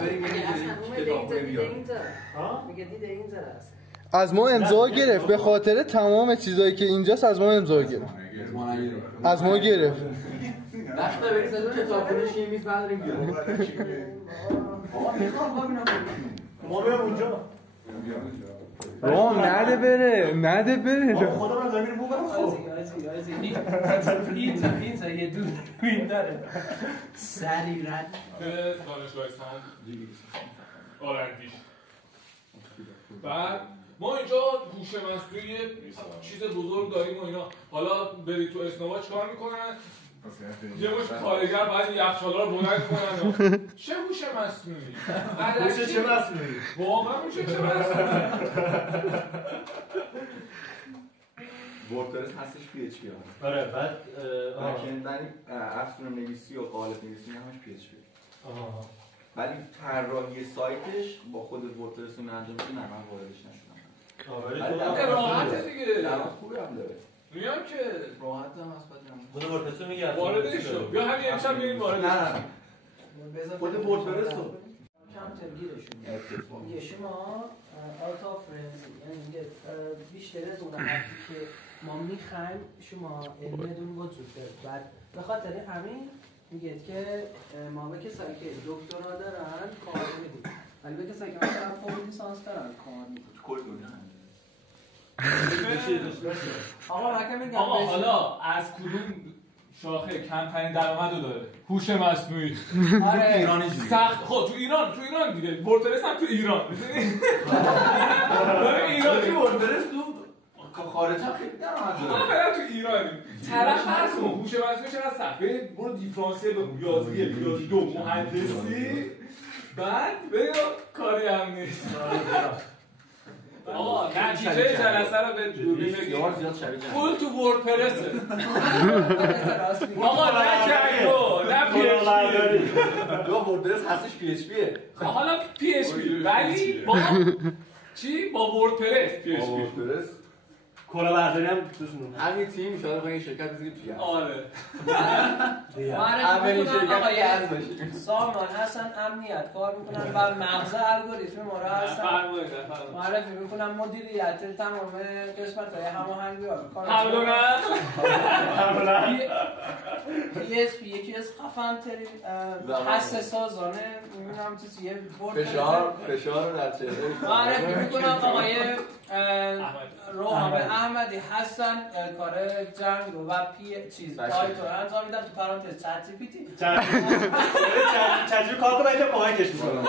بریم کتابخونه بیاریم. میگه دیده این ذره است. از ما امضا گرفت به خاطر تمام چیزایی که اینجاست از ما امضا گرفت. از ما گرفت. وقتا برید از کتابخونه‌ش یه میز برداریم بیاریم. آقا میخوام ببینم. ما بریم اونجا. روم نده بره. خدا من دارم میرم اونورم. خب اینجا یه دود این داره. سری رد. دانشگاه سند آرندیش. بعد ما اینجا هوش مصنوعی چیز بزرگ داریم و اینا. حالا برید تو اسنووا چیکار میکنن؟ یه مش کارگر باید یخچالا رو بلند کنن. چه هوش مصنوعی؟ هوش چه مصنوعی؟ واقعا هوش چه مصنوعی؟ وردپرس هستش پی اچ پی. آره بعد افزون نویسی و قالب نویسی همش پی اچ پی. ولی طراحی سایتش با خود وردپرس اون انجام میشه. نه من واردش نشدم. ولی راحته دیگه. درآمد خوبی هم داره. میگم که راحت هم هست بعدم. خود وردپرس میگه واردش شو. یا همین امشب میریم وارد. نه خود وردپرس رو کم ترگیرشون میگه شما آوت آف فرنزی، یعنی میگه بیشتر از اون حرفی که ما میخوایم شما علمتون وجود داره. بعد به خاطر همین میگه که ما به کسایی که دکترا دارن کار میدیم، ولی به کسایی که مثلا فوق لیسانس دارن کار میدیم. کل دنیا آقا حالا از کدوم شاخه کمترین درآمد رو داره؟ هوش مصنوعی. آره ایرانی سخت. خب تو ایران دیگه. وردپرس هم تو ایران. داره ایرانی وردپرس تو خارج هم خیلی درآمد داره. آخه تو ایرانی. طرف هست هوش مصنوعی چقدر سخت. برو دیفرانسیل بخون، ریاضی 2 مهندسی، بعد برو کاری هم نیست. آقا نتیجه جلسه رو به دوربین بگیم. پول تو وردپرسه. آقا نه جنگو نه پی اچ پی. وردپرس هستش پی اچ پیه. حالا پی اچ پی ولی با چی؟ با وردپرس پی اچ پی. کلا برداری هم توشون همین تیم ان شاءالله این شرکت بزنیم توی. آره. اولین شرکتی از باشیم. سامان حسن امنیت کار میکنن و مغز الگوریتم ما رو هستن. معرفی میکنن مدیریت تمام قسمت‌های هماهنگی‌ها کار. پی اس پی یکی از خفن‌ترین هسته سازانه می‌دونم چیزیه فشار در چهره. معرفی میکنم آقای روحان احمدی هستن کار جنگ رو و چیز پایتون انجام میدن. تو پرانتز چت جی پی تی کار کنه که کمکش میکنه.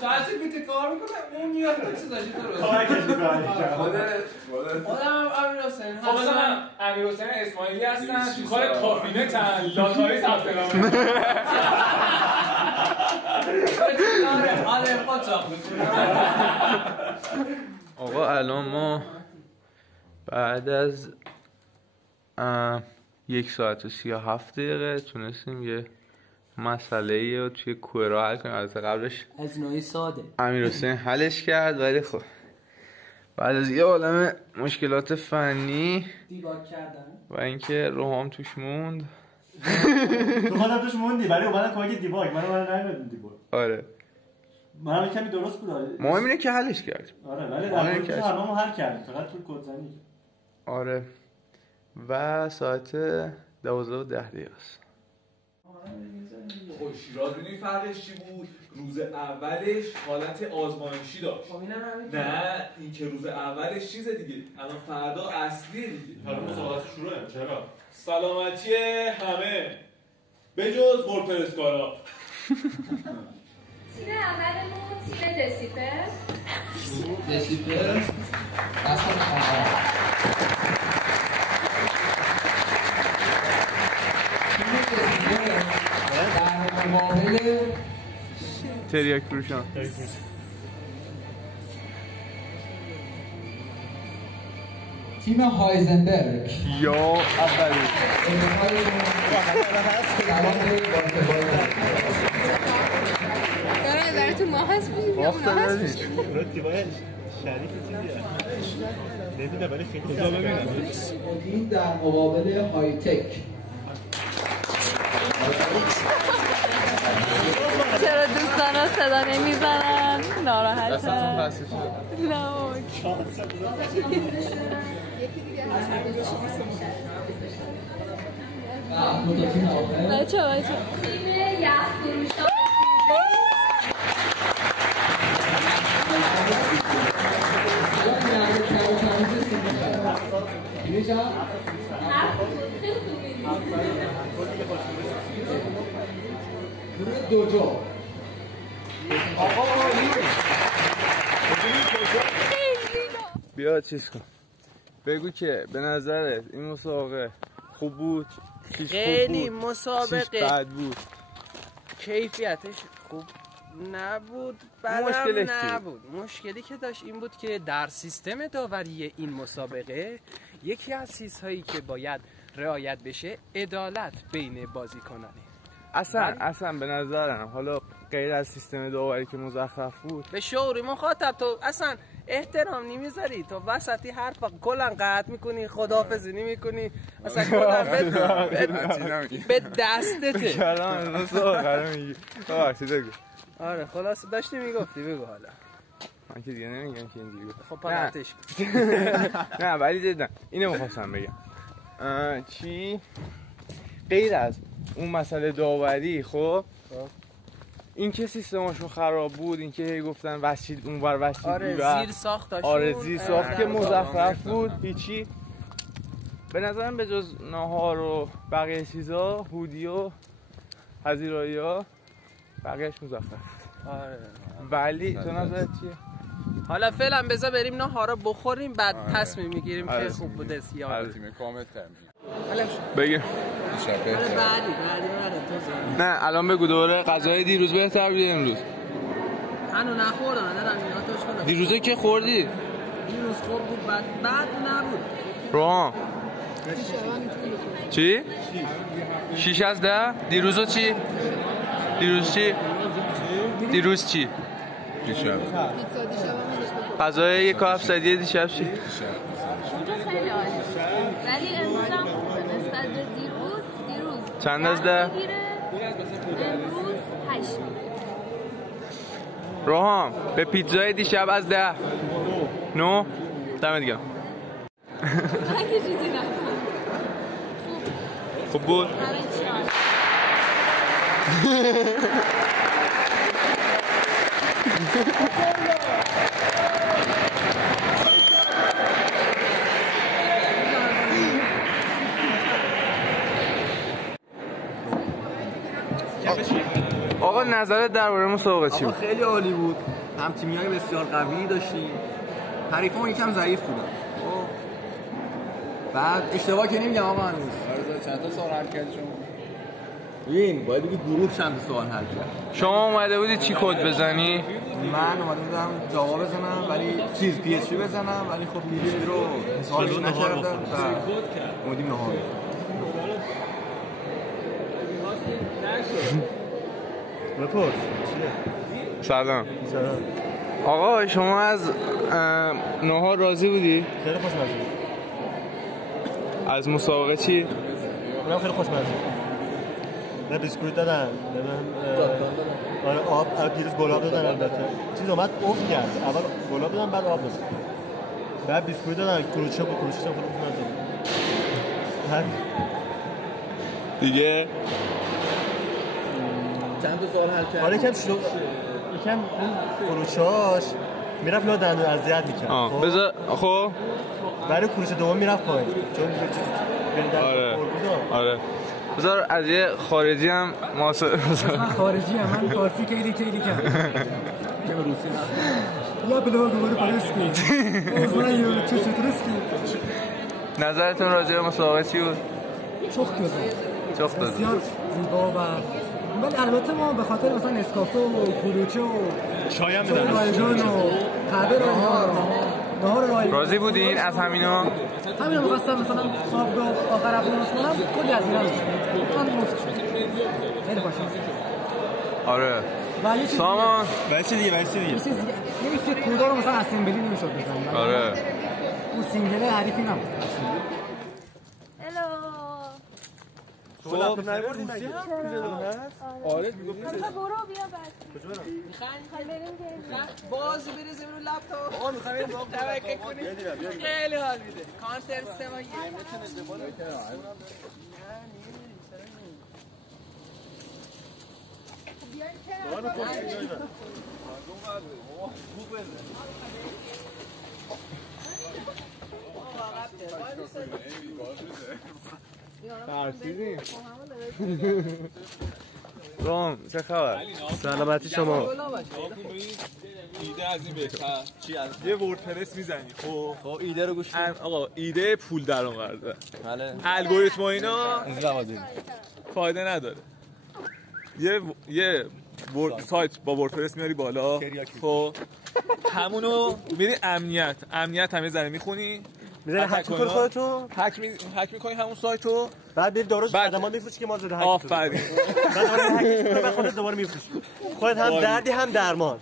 چت جی پی تی کار میکنه اون یه چیزاشی درست کمکش میکنه. خودم امیرحسین خب مثلا امیرحسین اسماعیلی هستن تو کار کافینه تن لاتاری ثبت نام. آره قاچاق میکنه. آقا الان ما بعد از 1 ساعت و 37 دقیقه تونستیم یه مسئله رو توی کوئرا حل کنیم. البته قبلش از نوعی ساده امیرحسین حلش کرد، ولی خب بعد از یه عالمه مشکلات فنی دیباگ کردن و اینکه روحام توش موند. تو خودم توش موندی ولی اومدن کمک دیباگ منو نمیدونم دیباگ. آره منم کمی درست بود. ما اینه که حلش کردیم. آره ولی در واقع هممون حل کردیم فقط تو کد زنی. آره و ساعت 12:10 است. خب شیراز میدونی فرقش چی بود؟ روز اولش حالت آزمایشی داشت. نه این که روز اولش چیز دیگه، الان فردا اصلیه دیگه. فردا مسابقات شروعه. چرا؟ سلامتی همه بجز وردپرسکارا. تیم اولمون تیم دسیپل در مقابل تریاک فروشان تیم هایزنبرگ. یا اولی داره نظرتون ما هست بودیم یا اونا هست بودیم؟ شریک چیزیه نمیده ولی خیلی در مقابل های تک. صدا نمیزنن ناراحتن. نه بچه تیم یخ فروشان بیا چیز کن بگو که به نظرت این مسابقه خوب بود؟ خیلی مسابقه بد بود؟ کیفیتش خوب نبود، بدم نبود. مشکلی که داشت این بود که در سیستم داوری این مسابقه یکی از چیزهایی که باید رعایت بشه عدالت بین بازیکنانه. اصلا به نظرم حالا غیر از سیستم داوری که مزخرف بود به شعوری مخاطب تو اصلا احترام نمیذاری، تو وسطی حرف کلا قطع میکنی، خداحافظی نمیکنی، اصلا کلا به دستته کلام مسابقه میگی. بگو. آره خلاص داشتی میگفتی، بگو حالا. من که دیگه نمیگم که اینجوری بود. خب پرتش نه ولی جدا اینو می‌خواستم بگم. چی غیر از اون مسئله داوری خب این که سیستمشون خراب بود، این که گفتن وسیل اونور وسیل آره زیر ساخت داشتون. آره زیر ساخت که مزخرف بود هیچی. به نظرم به جز ناهار و بقیه چیزا هودی و پذیرایی ها بقیهش مزخرف بود. آره ولی تو نظرت چیه؟ حالا فعلا بذار بریم ناهارا بخوریم بعد تصمیم میگیریم که خوب بوده یا تیم کامل تمرین بگیم نه الان بگو دوره غذای دیروز بهتر بود امروز؟ هنو نخوردم دارم نیاتش کنم. دیروزه که خوردی؟ دیروز خوب بود بعد نبود. روحان چی؟ 6 از 10؟ دیروزو چی؟ دیروز چی؟ دیروز چی؟ دیشب غذای یک هفتادی دیشب چی؟ اونجا خیلی عالی ولی امروز هم نسبت به دیروز چند از 10؟ امروز 8. روحان به پیتزای دیشب از 10 9 دمت گرم. من که چیزی نکنم خوب بود؟ آقا نظرت درباره مسابقه چی بود؟ خیلی عالی بود. هم تیمیای بسیار قوی داشتیم. حریفمون یکم ضعیف بودن. بعد اشتباه که نمیگم آقا هنوز. چند تا سوال حل کردی شما؟ این باید بگی گروه چند تا سوال حل کرد. شما اومده بودی چی کد بزنی؟ من اومده بودم جاوا بزنم ولی چیز پی اچ پی بزنم ولی خب پی اچ پی رو حسابش نکردم و اومدیم نهار. بپرس. سلام. آقا شما از نهار راضی بودی؟ خیلی خوشمزه بود. از مسابقه چی؟ اونم خیلی خوشمزه بود. نه بیسکویت دادن. آره آب دیروز گلاب دادن البته. چیز اومد افت کرد. اول گلاب دادن بعد آب دادن. بعد بیسکویت دادن کلوچه بود کلوچه خیلی خوشمزه بود. دیگه چند تا سوال حل کردم. آره یکم کلوچه‌اش میرفت لا دندون اذیت می‌کرد. بذار خب برای کلوچه دوم میرفت پایین. چون آره بذار از یه خارجی هم محاسبه بذار. من خارجی هم من فارسی کیلی کم. که روسی یا بلو دوباره پاریسکی. اوزایو چطورسکی؟ نظرتون راجع به مسابقه چی بود؟ چخ داد. بسیار زیبا و ولی البته ما به خاطر مثلا اسکافه و کلوچه و چای هم میدن رایگان و قهوه نهار رایگان راضی بودین از همینا؟ همین می‌خواستم مثلا خوابگاه آخر هفته مثلا کلی از اینا من مفت شد خیلی خوشم. آره و یه چیز سامان دیگه نمیشه کودا رو مثلا اسمبلی نمیشد بزنم. آره اون سینگله حریفی نبود. تو لپتاپ نمیبردی مگه؟ آره برو بیا بعد میخوایم بریم که بازی بریزیم رو لپتاپ. آقا میخوایم بریم توکل کنیم. خیلی حال میده. کانتر استفاده ترسیدیم روم چه خبر؟ سلامتی شما. ایده از این بهتر چی از یه وردپرس میزنی خب ایده رو گوش کن. آقا ایده پول در آورده بله الگوریتم و اینا زوازی فایده نداره یه سایت با وردپرس میاری بالا خب همونو میری امنیت هم یه ذره میخونی میذاری هک می‌کنی خودتو هک می‌کنی همون سایتو بعد بری داروش خدمات میفروشی که ما زده هک آفرین بعد دوباره خودت دوباره میفروشی خودت هم دردی هم درمان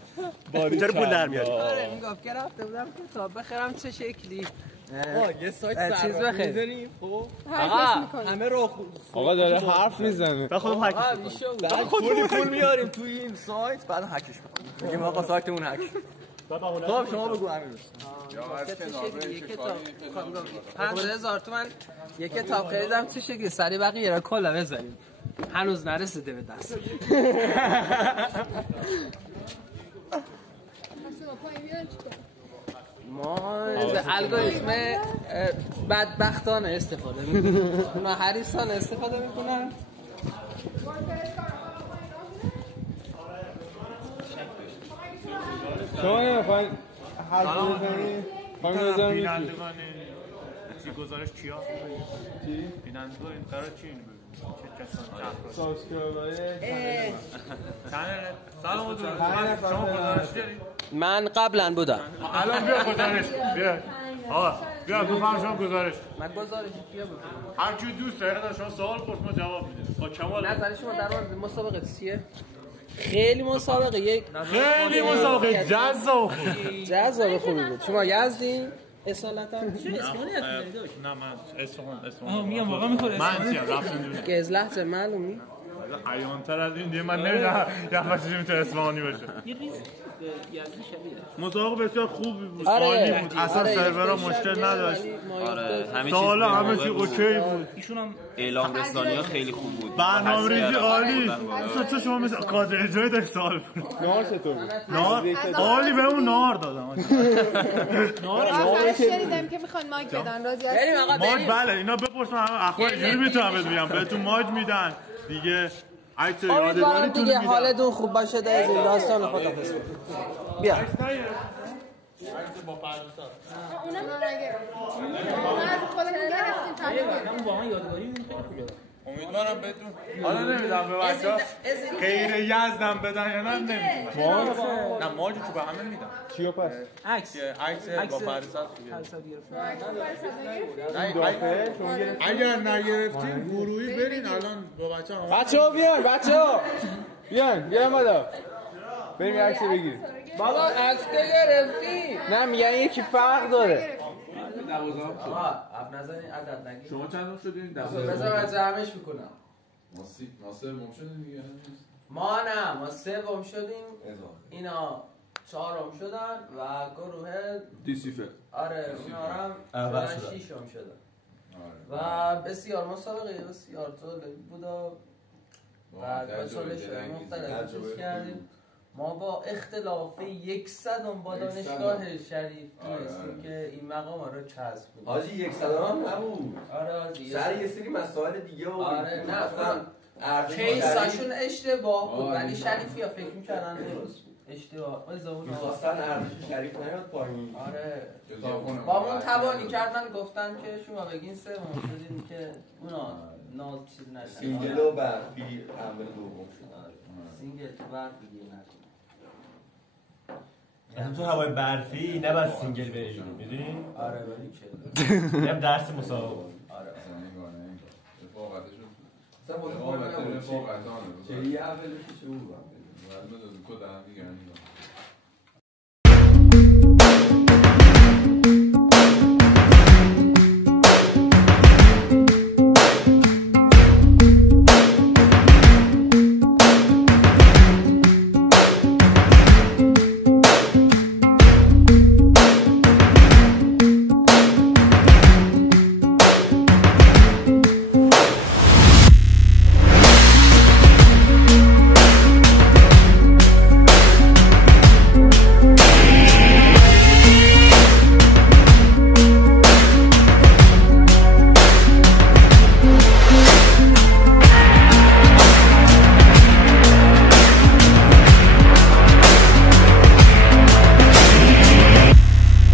اینجوری پول در میاری. آره میگفت که رفته بودم کتاب بخرم چه شکلی یه سایت چیز بخیر خب همه رو آقا داره حرف میزنه بعد خودم هک بعد پول میاریم توی این سایت بعد هکش میکنیم میگیم آقا سایتمون هک خب شما بگو امیر دوست 5000 تومن یه کتاب خریدم چه شکلی سری بقیه را کلا بزنیم هنوز نرسیده به دست ما از الگوریتم بدبختانه استفاده میکنیم اونا حریصانه استفاده میکنن شما نمیخواین حرف بزنی؟ بینندگان گزارش کیا؟ چی؟ بینندگان این قرار چی این بگو؟ چه کسان؟ سابسکرایبرهای سلام دارم شما گزارش دارید؟ من قبلا بودم الان بیا گزارش بیا آقا بیا بفهم شما گزارش من گزارش کیا بودم؟ هر کی دوست داره شما سوال پرس ما جواب میده با کمال نظر شما در مورد مسابقه چیه؟ خیلی مسابقه جذاب خوبی بود. شما یزدی اصالتا چه اسمانی هستی؟ نه من اصفهان میگم واقعا میخوره من چیم رفتم دونه که از لحظه معلومی عیان‌تر از این دیگه من نمیدونم یه وقتی میتونه اصفهانی باشه یه ریز یزدی شبیه مسابقه بسیار خوبی بود عالی بود اصلا سرورها مشکل نداشت همه سوالا همه چی اوکی بود ایشون هم اعلام رسانی‌ها خیلی خوب بود برنامه‌ریزی عالی اصلا شما مثل قادر اجرایی داشت سوال نهار چطور بود؟ نهار عالی بهمون نهار دادم آخرش شنیدم که میخوان مایک بدن راضی هستید؟ مایک بله اینا بپرسن همه اخبار اینجوری میتونم بهت بگم بهتون مایک میدن دیگه عکس یادگاری تون دیگه حالتون خوب باشه در از این داستان خدافظ بیا با پردوسا اونا نگرفتیم ما از خودمون گرفتیم تعلیم واقعا یادگاری خیلی خوبه امیدوارم بهتون حالا نمیدم به بچه‌ها غیر یزدم بدن یا نه نمیدونم نه ماجو تو به همه میدم چیو پس؟ عکس با پردوسا گرفتیم اگر نگرفتین گروهی برین الان با بچه‌ها بیان بالا بریم عکس بگیریم بابا عکس گرفتی نه میگن یکی فرق داره 12 آقا اب نزنین عدد نگیر شما چند شدین 12 بذار من جمعش میکنم ما سوم شدیم دیگه ما سوم شدیم اینا چهارم شدن و گروه دیسیفه آره اونا هم ششم شدن و بسیار مسابقه بسیار طولانی بود و با چالش‌های مختلف چیز کردیم ما با اختلاف 100 با دانشگاه شریف تونستیم که این مقام رو کسب کنیم. حاجی 100 هم نبود. آره حاجی سر یه سری مسائل دیگه بود. آره نه کیساشون اشتباه بود ولی شریفی‌ها فکر می‌کردن درست بود. اشتباه می‌خواستن ارزش شریف نیاد پایین. آره با من توانی کردن گفتن که شما بگین سوم شدین که اونا ناز چیز نشن. سینگل و برفی اول دوم شد. سینگل تو برفی دیگه نکن. اصلا تو هوای برفی نباید سینگل بری میدونی؟ آره ولی چه؟ اینم درس مسابقه. آره چه یه اولش چه بود؟ تو دارم میگم